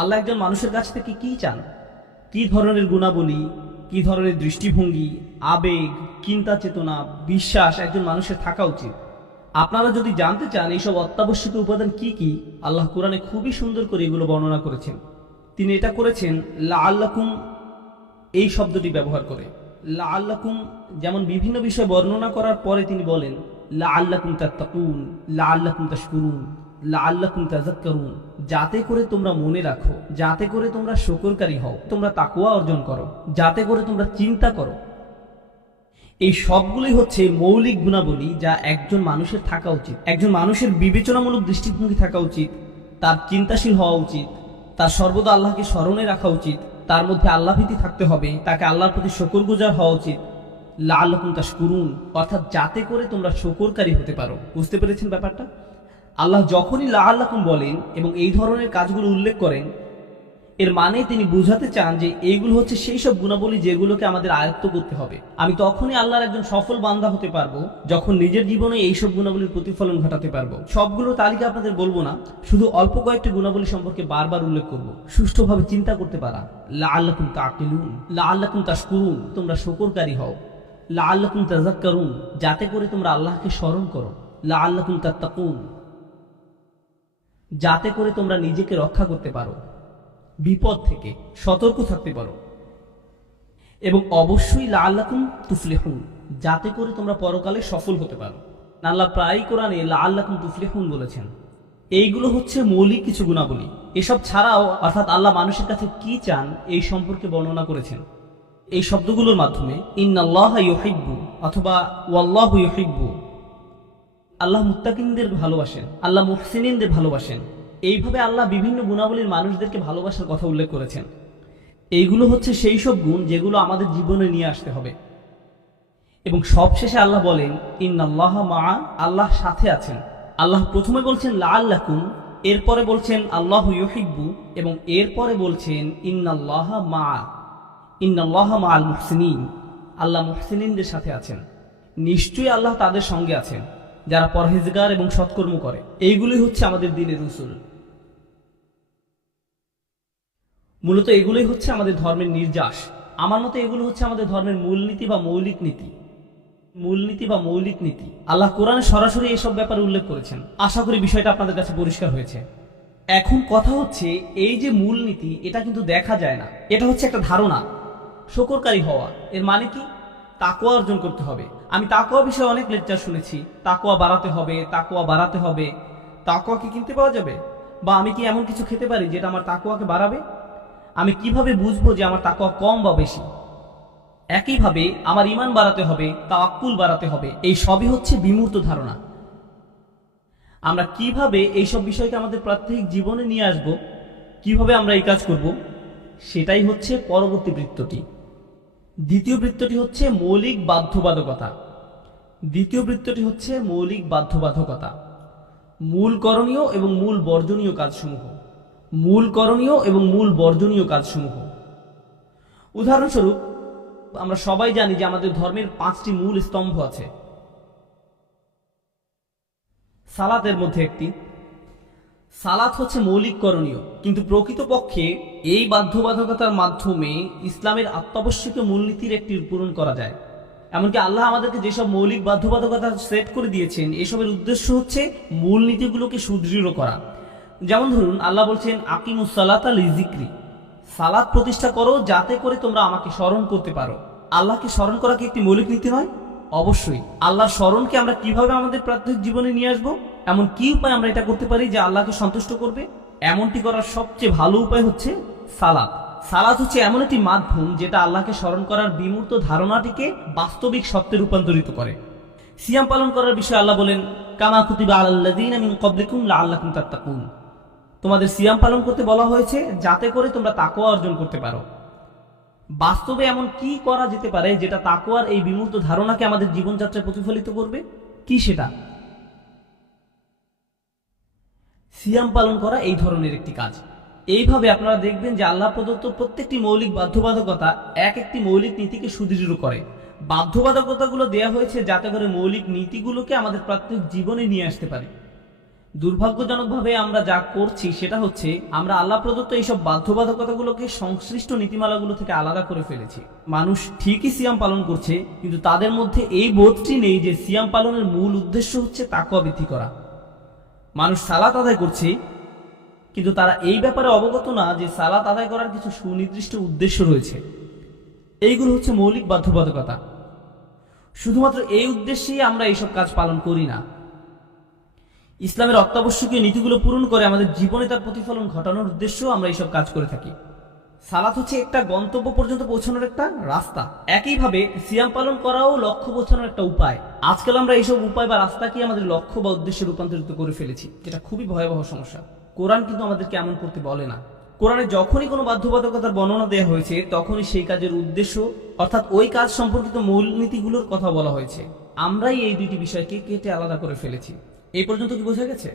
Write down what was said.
আল্লাহ একজন মানুষের কাছ থেকে কি চান, কি ধরনের গুণাবলী, কি ধরনের দৃষ্টিভঙ্গি, আবেগ, চিন্তা চেতনা, বিশ্বাস একজন মানুষের থাকা উচিত। আপনারা যদি জানতে চান এইসব অত্যাবশ্যক উপাদান কি কি, আল্লাহ কোরআনে খুবই সুন্দর করে এগুলো বর্ণনা করেছেন। তিনি এটা করেছেন লাআল্লাকুম এই শব্দটি ব্যবহার করে। লাআল্লাকুম যেমন বিভিন্ন বিষয় বর্ণনা করার পরে তিনি বলেন লাআল্লাকুম তাত্তাকুন, লাআল্লাকুম তাশকুরুন, লাআল্লাকুম তাযাক্কারুন, যাতে করে তোমরা মনে রাখো, যাতে করে তোমরা শুকরকারী হও, তোমরা তাকওয়া অর্জন করো, যাতে করে তোমরা চিন্তা করো। এই সবগুলোই হচ্ছে মৌলিক গুণাবলী যা একজন মানুষের থাকা উচিত। একজন মানুষের বিবেচনামূলক দৃষ্টিভঙ্গি থাকা উচিত, তার চিন্তাশীল হওয়া উচিত, তার সর্বদা আল্লাহকে স্মরণে রাখা উচিত, তার মধ্যে আল্লাহভীতি থাকতে হবে, তাকে আল্লাহর প্রতি শুকরগুজার হওয়া উচিত। লাআল্লাকুম তাশকুরুন অর্থাৎ যাতে করে তোমরা শুকরকারী হতে পারো। বুঝতে পেরেছেন ব্যাপারটা? আল্লাহ যখনই লাআল্লাকুম বলেন এবং এই ধরনের কাজগুলো উল্লেখ করেন, এর মানে তিনি বোঝাতে চান যে এইগুলো হচ্ছে সেই সব গুণাবলী যেগুলোকে আমাদের আয়ত্ত করতে হবে। আমি তখনই আল্লাহর একজন সফল বান্দা হতে পারবো যখন নিজের জীবনে এইসব গুণাবলীর প্রতিফলন ঘটাতে পারবো। সবগুলো তালিকা আপনাদের বলবো না, শুধু অল্প কয়েকটি গুণাবলী সম্পর্কে বারবার উল্লেখ করব। সুষ্ঠুভাবে চিন্তা করতে পারা, লাআল্লাকুম তাআকিলুন, লাআল্লাকুম তাশকুরুন, তোমরা শুকরকারী হও, লাআল্লাকুম তাযাক্কারুন, যাতে করে তোমরা আল্লাহকে স্মরণ করো, লাআল্লাকুম তাত্তাকুন, যাতে করে তোমরা নিজেকে রক্ষা করতে পারো, বিপদ থেকে সতর্ক থাকতে পারো, এবং অবশ্যই লাআল্লাকুম তুফলিহুন, যাতে করে তোমরা পরকালে সফল হতে পারো। আল্লাহ প্রায়ই কোরআনে লাআল্লাকুম তুফলিহুন বলেছেন। এইগুলো হচ্ছে মৌলিক কিছু গুণাবলী। এসব ছাড়াও অর্থাৎ আল্লাহ মানুষের কাছে কি চান এই সম্পর্কে বর্ণনা করেছেন এই শব্দগুলোর মাধ্যমে। ইন্নাল্লাহা ইউহিব্বু অথবা ওয়াল্লাহু ইউহিব্বু, আল্লাহ মুত্তাকিনদের ভালোবাসেন, আল্লাহ মুহসিনিনদের ভালোবাসেন। এইভাবে আল্লাহ বিভিন্ন গুণাবলীর মানুষদেরকে ভালোবাসার কথা উল্লেখ করেছেন। এইগুলো হচ্ছে সেই সব গুণ যেগুলো আমাদের জীবনে নিয়ে আসতে হবে। এবং সবশেষে আল্লাহ বলেন ইন্নাল্লাহা মাআ, আল্লাহ সাথে আছেন। আল্লাহ প্রথমে বলছেন লাআল্লাকুম, এরপরে বলছেন আল্লাহু ইউহিব্বু, এবং এরপরে বলছেন ইন্নাল্লাহা মাআ, ইন্নাল্লাহা মাআল মুহসিনিন, আল্লাহ মুহসিনিনদের সাথে আছেন। নিশ্চয়ই আল্লাহ তাদের সঙ্গে আছেন যারা পরহেজগার এবং সৎকর্ম করে। এইগুলি হচ্ছে আমাদের দ্বীনের উসুল। মূলত এগুলোই হচ্ছে আমাদের ধর্মের নির্যাস। আমার মতে এগুলো হচ্ছে আমাদের ধর্মের মূলনীতি বা মৌলিক নীতি। মূলনীতি বা মৌলিক নীতি আল্লাহ কোরআনে সরাসরি এসব ব্যাপারে উল্লেখ করেছেন। আশা করি বিষয়টা আপনাদের কাছে পরিষ্কার হয়েছে। এখন কথা হচ্ছে এই যে মূলনীতি, এটা কিন্তু দেখা যায় না, এটা হচ্ছে একটা ধারণা। শুকরকারী হওয়া এর মানে কি? তাকওয়া অর্জন করতে হবে। আমি তাকওয়া বিষয়ে অনেক লেকচার শুনেছি। তাকওয়া বাড়াতে হবে, তাকওয়া বাড়াতে হবে। তাকওয়া কি কিনতে পাওয়া যাবে? বা আমি কি এমন কিছু খেতে পারি যেটা আমার তাকওয়াকে বাড়াবে? আমি কিভাবে বুঝবো যে আমার তাকওয়া কম বা বেশি? একইভাবে আমার ঈমান বাড়াতে হবে, তাওয়াক্কুল বাড়াতে হবে। এই সবই হচ্ছে বিমূর্ত ধারণা। আমরা কিভাবে এইসব বিষয়কে আমাদের প্রাত্যহিক জীবনে নিয়ে আসব, কিভাবে আমরা এই কাজ করব, সেটাই হচ্ছে পরবর্তী বৃত্তটি। দ্বিতীয় বৃত্তটি হচ্ছে মৌলিক বাধ্যবাধকতা। দ্বিতীয় বৃত্তটি হচ্ছে মৌলিক বাধ্যবাধকতা, মূল করণীয় এবং মূল বর্জনীয় কাজসমূহ। মূল করণীয় এবং মূল বর্জনীয় কাজসমূহ। উদাহরণস্বরূপ, আমরা সবাই জানি যে আমাদের ধর্মের 5টি মূল স্তম্ভ আছে। সালাতের মধ্যে একটি। সালাত হচ্ছে মৌলিক করণীয়, কিন্তু প্রকৃতপক্ষে এই বাধ্যবাধকতার মাধ্যমে ইসলামের অত্যাবশ্যকীয় মূলনীতির একটি পূরণ করা যায়। এমনকি আল্লাহ আমাদেরকে যেসব মৌলিক বাধ্যবাধকতা সেট করে দিয়েছেন, এসবের উদ্দেশ্য হচ্ছে মূলনীতিগুলোকে সুদৃঢ় করা। যেমন ধরুন, আল্লাহ বলছেন আকিমুস সালাতা লিযিকরি, সালাত প্রতিষ্ঠা করো যাতে করে তোমরা আমাকে স্মরণ করতে পারো। আল্লাহকে স্মরণ করা কি একটি মৌলিক নীতি নয়? অবশ্যই। আল্লাহর স্মরণকে আমরা কিভাবে আমাদের প্রাত্যহিক জীবনে নিয়ে আসবো? এমন কি উপায় আমরা এটা করতে পারি যে আল্লাহকে সন্তুষ্ট করবে? এমনটি করার সবচেয়ে ভালো উপায় হচ্ছে সালাত। সালাত হচ্ছে এমন একটি মাধ্যম যেটা আল্লাহকে স্মরণ করার বিমূর্ত ধারণাটিকে বাস্তবিক সত্যে রূপান্তরিত করে। সিয়াম পালন করার বিষয়ে আল্লাহ বলেন কামা কুতিবা আলাল্লাযীনা মিন ক্বাবলিকুম লাআল্লাকুম তাত্তাকুন, তোমাদের সিয়াম পালন করতে বলা হয়েছে যাতে করে তোমরা তাকওয়া অর্জন করতে পারো। বাস্তবে এমন কি করা যেতে পারে যেটা তাকওয়ার এই বিমূর্ত ধারণাকে আমাদের জীবনযাত্রায় প্রতিফলিত করবে? কি সেটা? সিয়াম পালন করা এই ধরনের একটি কাজ। এইভাবে আপনারা দেখবেন যে আল্লাহ প্রদত্ত প্রত্যেকটি মৌলিক বাধ্যবাধকতা এক একটি মৌলিক নীতিকে সুদৃঢ় করে। বাধ্যবাধকতাগুলো দেয়া হয়েছে যাতে করে মৌলিক নীতিগুলোকে আমাদের প্রাত্যহিক জীবনে নিয়ে আসতে পারি। দুর্ভাগ্যজনকভাবে আমরা যা করছি সেটা হচ্ছে আমরা আল্লাহ প্রদত্ত এইসব বাধ্যবাধকতাগুলোকে সংশ্লিষ্ট নীতিমালাগুলো থেকে আলাদা করে ফেলেছি। মানুষ ঠিকই সিয়াম পালন করছে, কিন্তু তাদের মধ্যে এই বোধটি নেই যে সিয়াম পালনের মূল উদ্দেশ্য হচ্ছে তাকওয়া বৃদ্ধি করা। মানুষ সালাত আদায় করছে, কিন্তু তারা এই ব্যাপারে অবগত না যে সালাত আদায় করার কিছু সুনির্দিষ্ট উদ্দেশ্য রয়েছে। এইগুলো হচ্ছে মৌলিক বাধ্যবাধকতা। শুধুমাত্র এই উদ্দেশ্যেই আমরা এইসব কাজ পালন করি না। ইসলামের অত্যাবশ্যকীয় নীতিগুলো পূরণ করে আমাদের জীবনে তার প্রতিফলন ঘটানোর উদ্দেশ্যেও আমরা এইসব কাজ করে থাকি। সালাত হচ্ছে একটা গন্তব্য পর্যন্ত পৌঁছানোর একটা রাস্তা। একইভাবে সিয়াম পালন করাও লক্ষ্য পৌঁছানোর একটা উপায়। আজকাল আমরা এইসব উপায় বা রাস্তাকে আমাদের লক্ষ্য বা উদ্দেশ্যে রূপান্তরিত করে ফেলেছি, যেটা খুবই ভয়াবহ সমস্যা। কোরআন কিন্তু আমাদেরকে এমন করতে বলে না। কোরআনে যখনই কোনো বাধ্যবাধকতার বর্ণনা দেওয়া হয়েছে, তখনই সেই কাজের উদ্দেশ্য অর্থাৎ ওই কাজ সম্পর্কিত মূলনীতিগুলোর কথা বলা হয়েছে। আমরাই এই দুইটি বিষয়কে কেটে আলাদা করে ফেলেছি। এই পর্যন্ত কি বোঝা গেছে?